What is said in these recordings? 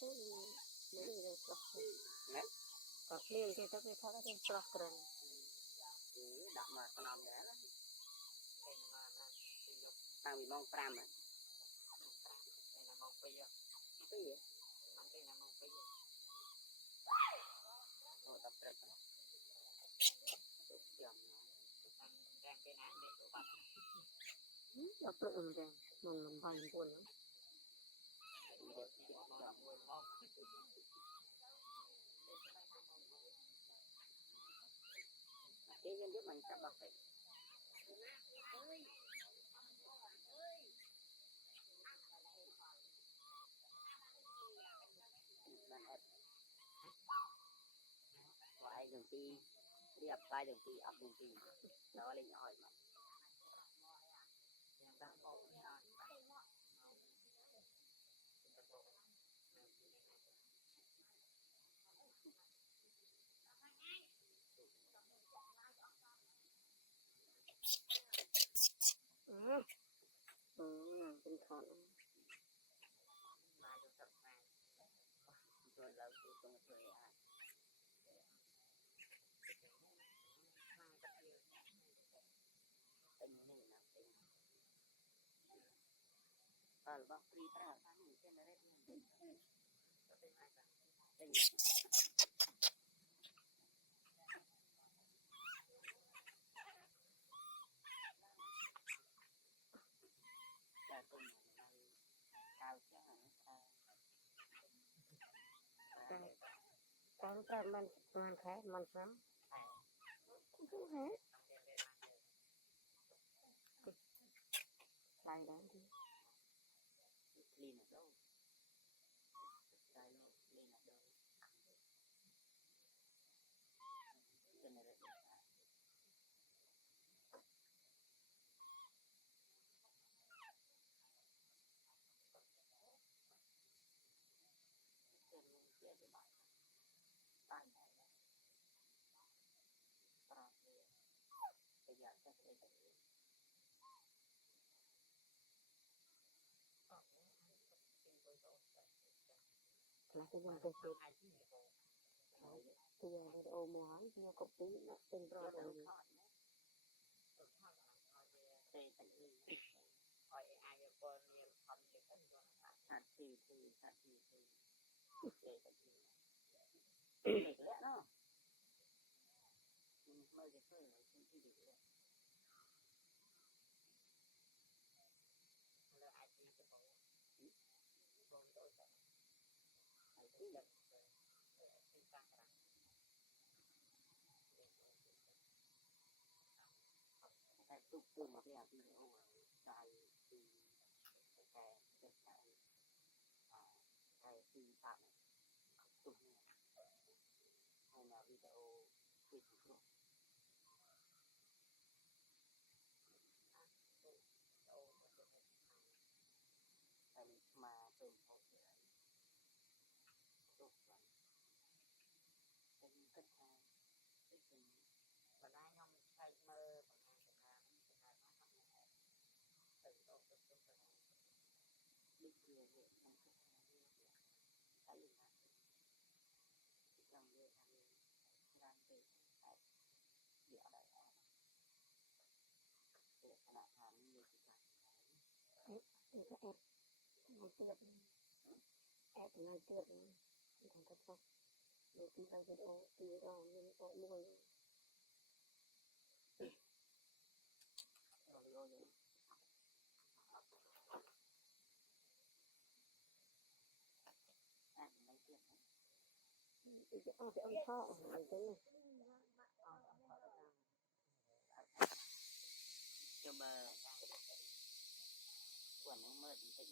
itu mới được sọc cặp liền thì tao cái thằng cái sọc rồi đậm mà con làm đấy tao bị mong pram à đây là mong bây giờ cái gì đây là mong bây giờ rồi tập rất là dầm đang cái án để tụi bạn tập luyện rồi mình bay buồn lắm cái dân giúp mình sắp bật vậy vài đường ti đi ập vài đường ti ập đường ti đó lên hỏi mà tinh thần mai tôi tập mai tôi lâu tôi không chơi à tình này là tình bác free tra cái trên đấy tình cao chứ con trai mình khác mình sắm cũng hết lại đó đi lên ở đâu đây luôn lên ở đâu trên này bây giờ sẽ thấy là cái dòng cái chuyện bây giờ nó ôm mỏi nó cũng tí nó tình rồi rồi hỏi ai cho con nhiều không thì cần thật thì để lẽ đó mời cái phơi này không thì được là ai thì cái bộ con tôi sẽ phải tí lần cái tăng ra cái tục từ một cái video dài từ cái từ phạm tục hay là video quay chụp mà từ một tục là cái cách hai cái gì và đang không say mơ và đang từ nó không từ đó đi kia về trong cái cái gì mà trong người đang về tại địa đại để là tham nhiều cái cái ép một tiệc ép ngay tiệc thành thật không được một cái video từ đó nên có mua rồi ăn mấy tiệc cái ông thọ này cái này cho bà quần ông mơ thì tỉnh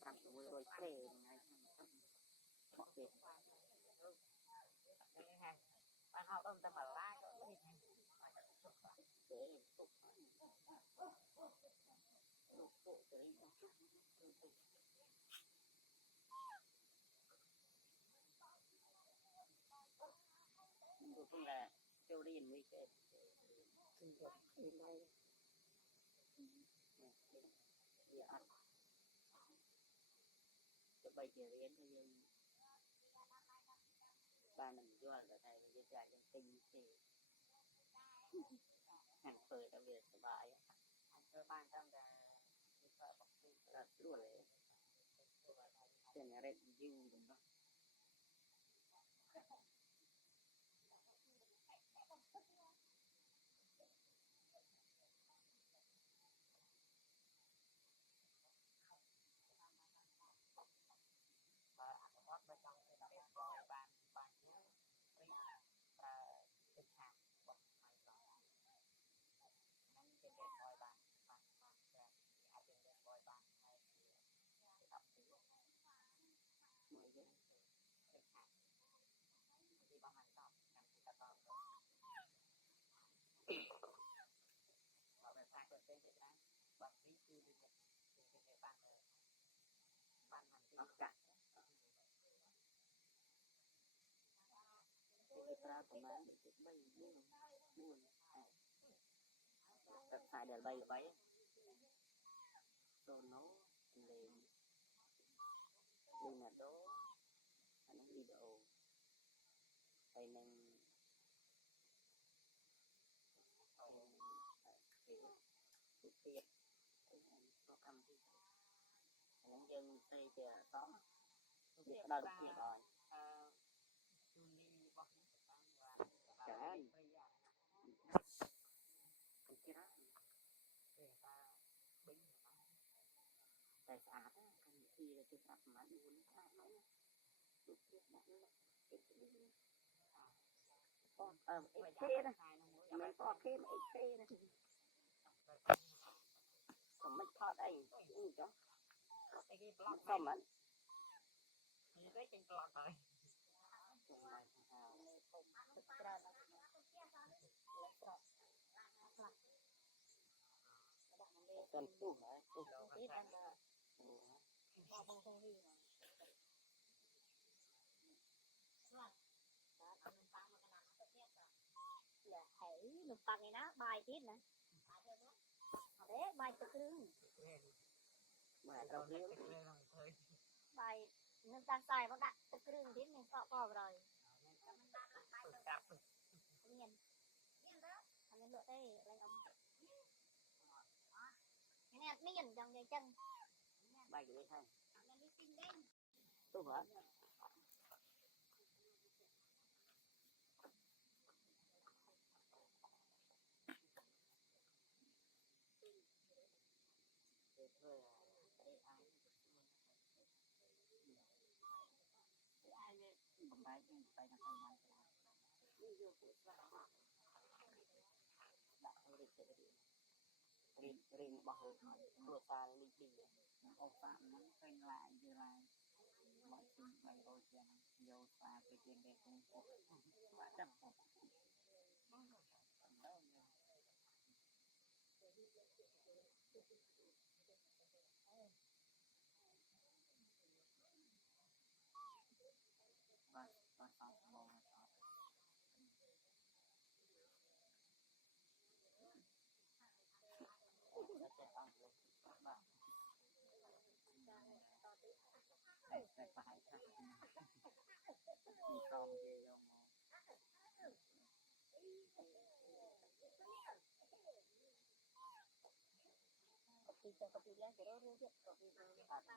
tập rồi phê ngay mọi việc bạn họ đông ta mà like để cũng là châu điền với cái từng được đi đây giờ ăn cho bây giờ đến bây giờ ba mình vô là thầy bây giờ chạy trong tinh thì hàng phơi đã về sờ bài hàng phơi ban trong là luôn đấy trên nhà đây dư đúng không ra của má để bay buồn buồn tất cả đều bay bay rồi nó lên lên là đó anh video hay nên tiết có cầm thì những dân xây chè có việc đâu được việc rồi cả cái đó tài sản á cần khi là cái sắp mà buồn nó mấy được việc đó ít thế này mình có thêm ít thế này còn mình thoát đây như đó xong mình cái trên lọt rồi cần tu đấy tu ít ăn là hãy nộp bằng này đó bài tiếp nè đấy bài tự lương mà đâu biết bài nên ta xài nó đặt tự lương tiếp mình có rồi nhìn anh lựa đây lên ông cái này nó nhìn trong dây chân bài cái thôi tu hả bài phải là thành năng riêng bảo vừa ta đi đi ông phạm nó quên lại như là mọi chuyện bay đôi chân vô xa cái chuyện đẹp cũng quá chậm và sau đó sẽ phải không gì đâu copy lên cái đó rồi copy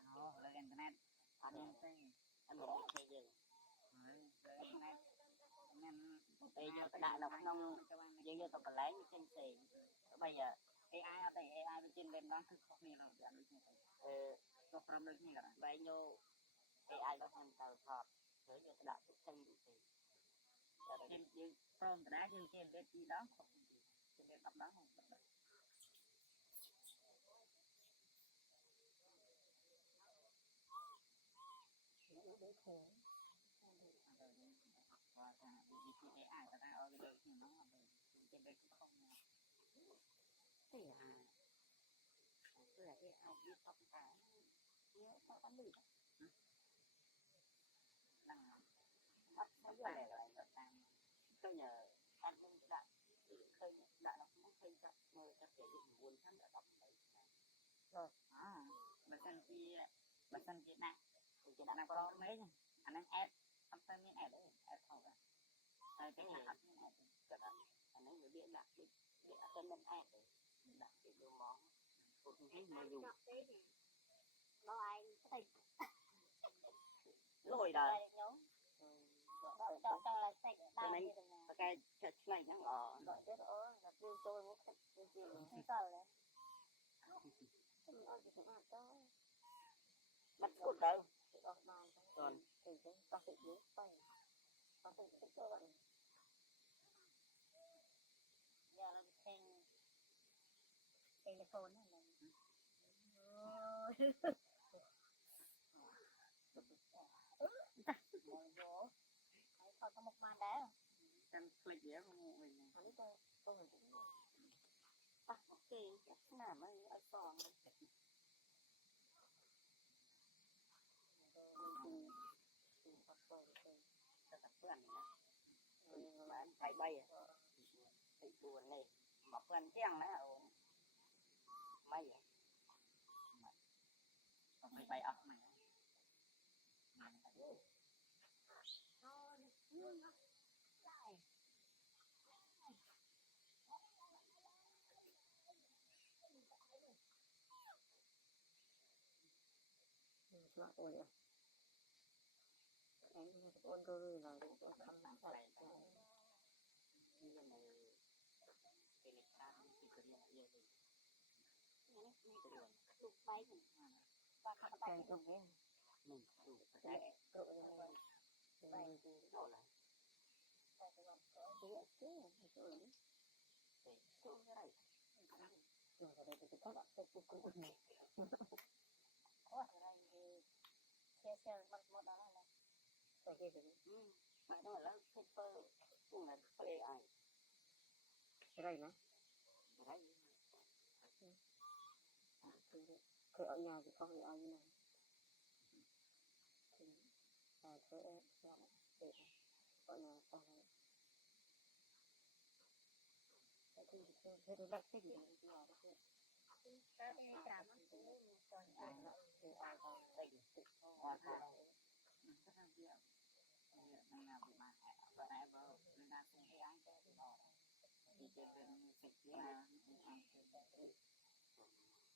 nó lên internet anh thấy anh muốn xây dựng lên internet nên bây giờ đại đọc nông giờ giờ tao còn lấy như trên xì bây giờ AI ở đây AI bên trên bên đó không đi đâu để được như thế có problem được như vậy vậy nhô AI có thêm tờ thọt nếu như đại thức xây được thì trên trên from đá trên cái gì đó không trên bên đó không để khổ và vì AI ta ở cái đời thì nó trên đây cũng không thì tôi là cái ai biết học cả nhớ có bán được năng hấp nó giờ này lại làm tôi nhờ អាចនឹងដាក់ឃើញដាក់ដល់ក្នុងឃើញចាប់មើលចាប់គេ9ឆ្នាំដល់10ទៅបើសិនជាដាក់គេដាក់កមេឃអាហ្នឹងអែតអត់ទៅមានអែតអែតផងហើយគេដាក់អត់មានអែតគាត់អាហ្នឹងវាដាក់វាអត់ទៅមានអែតដាក់គេមើលមកពុតនេះមកយូរដល់ឯងតិចលុយដល់ខ្ញុំដល់សាច់ដល់តែគេចេះឆ្លៃហ្នឹងដល់ទៅអូដល់យើងចូលមកទឹកវាជាដល់ហើយអត់ស្អាតទៅបាត់គត់ទៅអស់បានទៅទៅទៅតោះទៅយើងទៅអត់ទៅទៅចូលយ៉ាឡើងថេងទូរស័ព្ទហ្នឹងអូហើយថតទៅមុខបានដែរចាំคลิกវាមកវិញអានេះទៅវិញអូខេចាក់ណាមឲ្យសងតែเพื่อนนะมันไปใบอ่ะไอ้ตัวนี่มาเพื่อนเที่ยงนะโอ้ไม่ไม่ไปออกมามาโอ้ยanh ôn rồi là cũng không nặng phải như là cái lịch sáng thì cái điện nhiều gì lục bay và khắp tay trong cái mình đủ cái độ bay thì độ lại cái chứ chỗ đấy để chỗ cái này rồi ở đây thì các bạn sẽ cùng cùng này ở đây thì xe một đó là cái gì mà đó là paper cũng là play ai cái này nữa cái này thì ở nhà thì không thì ai như này thế để gọi là còn thế thì đặt cái gì thì là cái cái cảm còn ai thì ai còn đây tự hoàn thành rất là nhiều năng nào bị mà và ai bơ nên đang cùng cái anh cái đó thì trên bên sạch là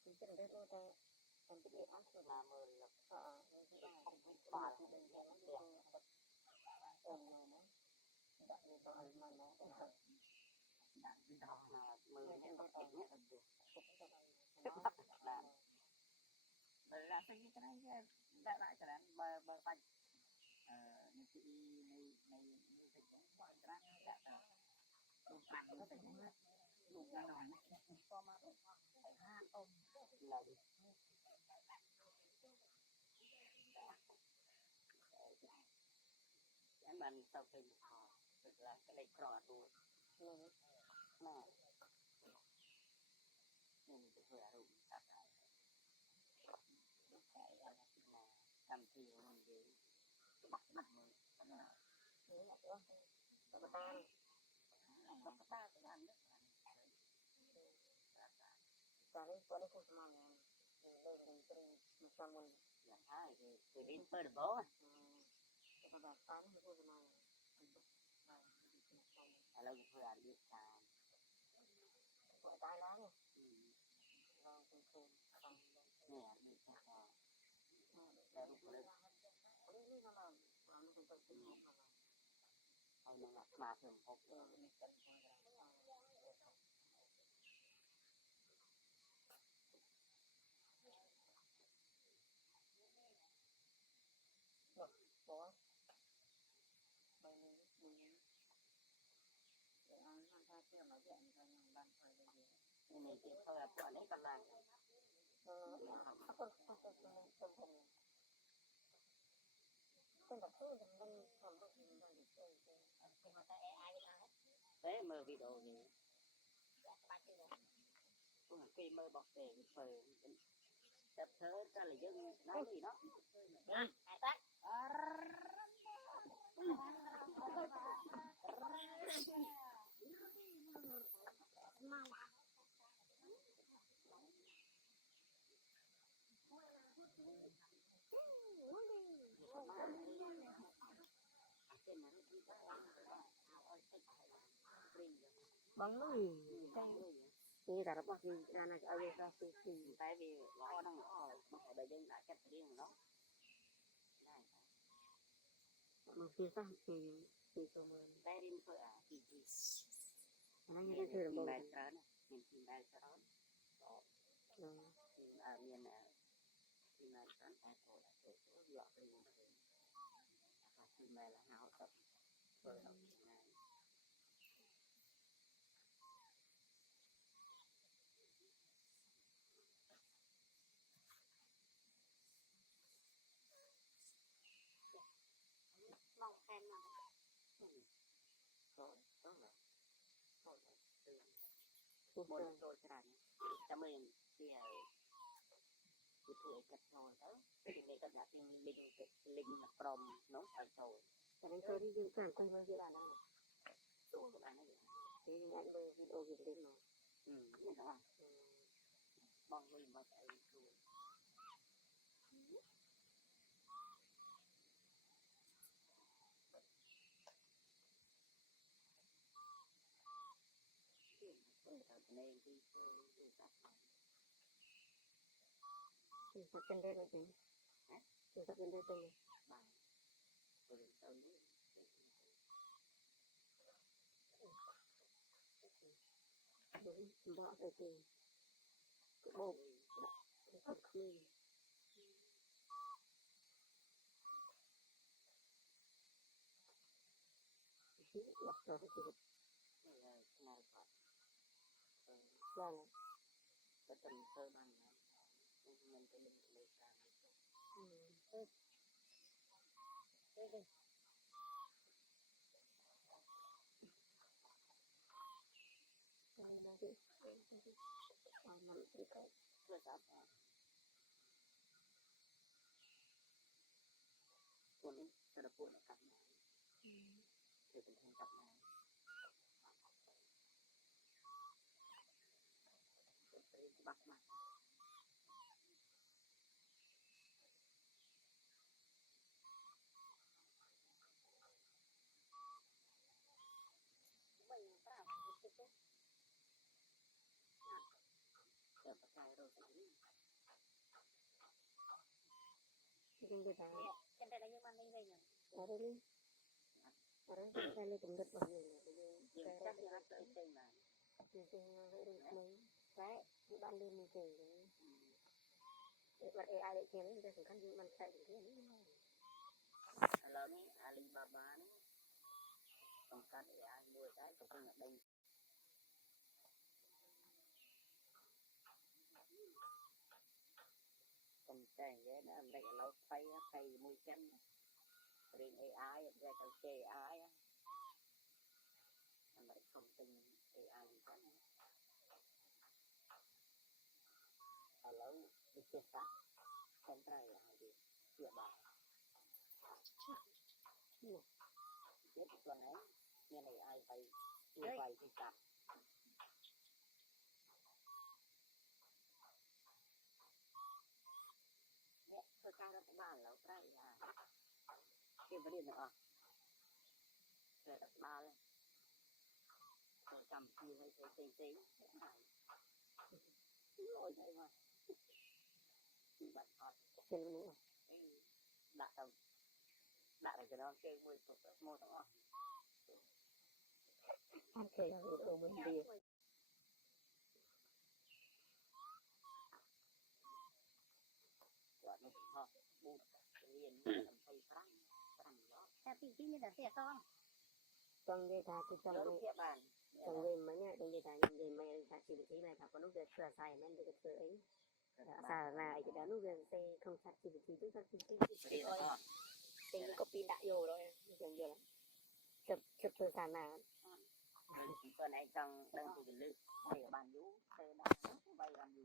thì cái đấy nó ta còn cái ăn là mờ là không biết bà thì đừng nghe nó tiền ôm này nó đặt đi vào ăn mà nó đặt đi đó là mờ những con tiền nhất là được rất là bởi là cái này đã lại trở nên bờ bạch như chị này dịch cũng gọi ra đã đủ ăn nó phải đủ ra nổi cho mà phải ha ôm là đi anh bạn sau khi tức là cái này cỏ rồi nè nên cái vừa đủ sạch cái là cầm thì mình gì bắt mình nữa là đó ta thì làm được cari pada pun semuanya dari macam yang hai thì đến per được bố kita datang itu semuanya kalau vừa đi xài phải tay lá luôn rồi từ từ nè đi xài rồi lúc đấy ini kalau nó không phải tự học mà nó là mà thường học bố bây giờ để ăn ra kia mà viện cho những bạn phải được gì nhưng mình chỉ thôi là quả đấy còn lại thế mơ video gì khi mơ bọc tiền phơi tập thớ ta là dân nói gì đó hai tát bóng nó như là nó bọc gì ra này ở đây ra thì tại vì nó đang ở đây dân đã chất riêng nó một phía sau thì số mà tay riêng thôi à thì nó như thế là bóng bài đó mình tìm bài đó rồi thì ở miền thì bài đó ta thôi là tôi lọt đi một cái thì bài là hào tập rồi đó mong em mà rồi đó là thôi một đôi cái cảm ơn thì cái tuổi cắt rồi đó thì này các bạn linh linh là from nó phải rồi cho nên tôi đi dùng phản quay với cái bàn này đúng của bạn ấy thì nhận về video gửi lên mà như đó bong lên vào cái rồi nên đi thì sẽ chân lên rồi thì sẽ chân lên đây bài rồi tao đúng bỏ từ từ bộ thật mình bỏ rồi thì là nào phải là cái tình cơ bản mình cái mình lấy ra rồi sao cuốn cái đó cuốn cặp này thì mình không cặp này cái bắt mặt mình phải cái cái cái cái rồi nhưng người ta trên đây là những anh đây nhỉ ở đây đi ở đây cái này cũng rất bằng nhiều nhưng chắc là nó tới đây mà thì vậy được mấy đấy những bạn lên mình kể bạn AI để kèm người ta cũng khăn những bạn chạy cái này là này Alibaba này còn cái AI mua cái cũng không ở đây còn cái vậy đó đây là lâu phay mùi chân riêng AI ra cái chơi AI lại không tin AI cái ở lâu đi chơi sát không trai là gì chuyện bà biết tuần ấy như này ai phải như vậy thì cặp tôi cao ra bàn là trai là cái vấn đề nữa rồi đặt ba lên rồi cầm kia hay thấy tí lỗi này mà bạn hỏi trên nữa đặt đầu đặt cái đó chơi mười phút mua đó ăn kể là ở bên kia gọi nó họ bút liền làm thầy phẳng đó theo tí tí như là xe trong người ta thì trong người bàn trong người mấy nhá trong người ta chỉ thấy là có lúc sửa sai men được sửa ấy xả lại cái đó lúc xe không sạch chỉ thì tức thì đó thì có pin đại vô rồi dần dần chụp chụp sửa xả nào con này trong đơn thì lự đây là bàn vũ đây là bay bàn vũ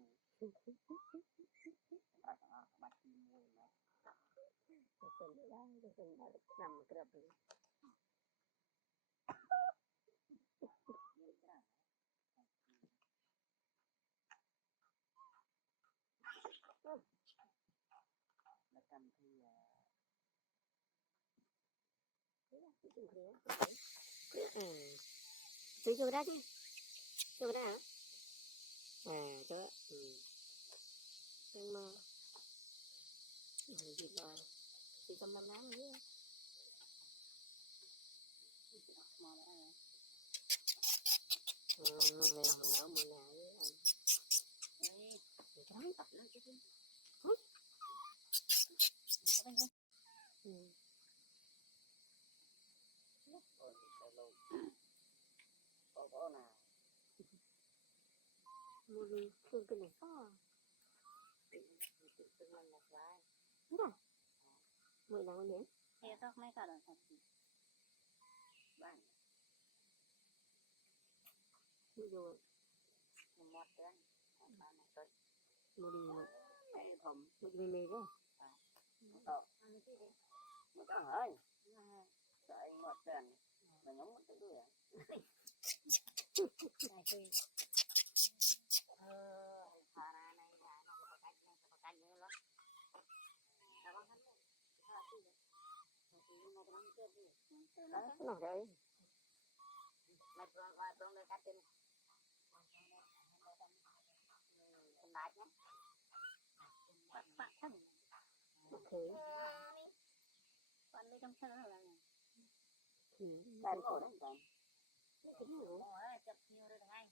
bắt mùi mà phần đã nằm cái đập là cầm thì Chừng khứa. Chú vô đó chứ. Vô đó hả? Chú. Nhưng mà gì rồi. Chị cầm năm lắm nữa. Này là mình đỡ mùa nào với anh. Cái tập lên chứ. Có nào Mua đi, thương cái này có. tự mình là phải Đúng rồi. Mùi nào nhỉ? thì tóc mấy cả đời thật bạn Mùi rồi. một tên bạn này tôi Mùi đi mà. cái phòng Mùi đi mì đó. to một cái hơi tại một tên mà nhóm một cái đuôi à Đây thì. thà này này là nó có cách nữa lắm là con thằng Nó đấy. mày qua trong đây cắt chân con đái nhé bạn thân Ok. con đi trong sân là Bạn ổn đấy. cái gì chụp nhiều rồi ngay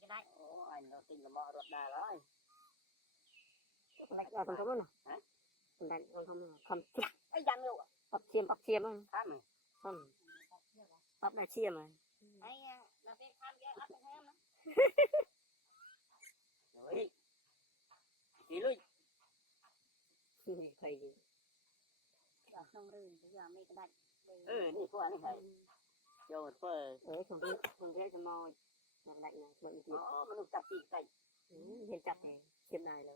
cái này anh nó tin là mò ruột đà rồi Lạch ở con trống nào? Hả? Lạch con trống nào? Không chụp. ấy dám yêu Bắp chiêm á. tham này Không. Bắp đại chiêm à? ấy là cái tham gia ấp thêm nữa rồi đi lui Thầy gì? giờ xong rồi bây giờ mấy cái đạch đi qua này thầy rồi phơi Không biết cho mò. Lạch này, bận chiêm. mình chặt gì cạnh Hiện chặt này, chiêm này là.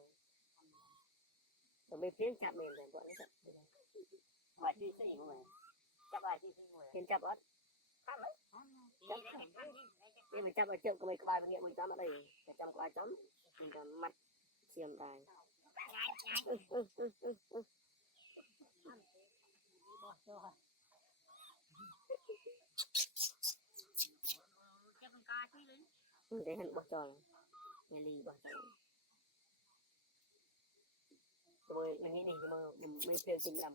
Ở bên phía chặt mềm rồi, bọn nó chặt. bài chi xì của mình chặt bài chi xì của mình Hiện chặt ớt. tham ấy Nhưng mà chăm ở chợ của mình có bài vật nghiệm mình chăm ở đây để chăm có ai chấm mình chăm mặt chiêm tài để hắn bỏ trò nghe ly bỏ trò rồi mình nghĩ đi mà mình phê chính làm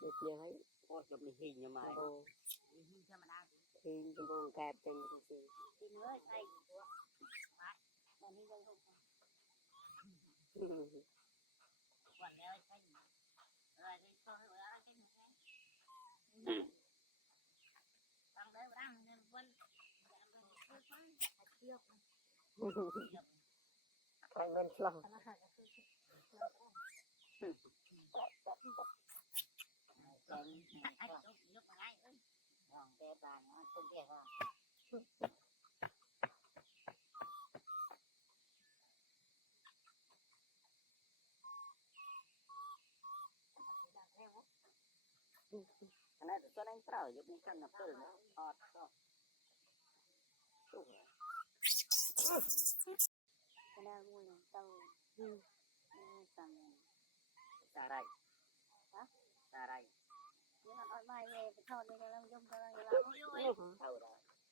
được nhiều ấy ôi chụp mình hình nhưng mà thì chúng tôi kẹp trên cái gì thì nữa thay của bạn còn đi đâu không quản leo thay rồi thì cho hơi bữa cái này bằng đấy đang vân phải bên lòng cái bàn nó không kia rồi anh ấy cho anh trao giúp mình cần lập tức nữa ọt đó cái nào mua này tàu tầng xà đây hả xà đây nhưng mà nói mai về cái thôn này làm dùng cho làm nhiều hả?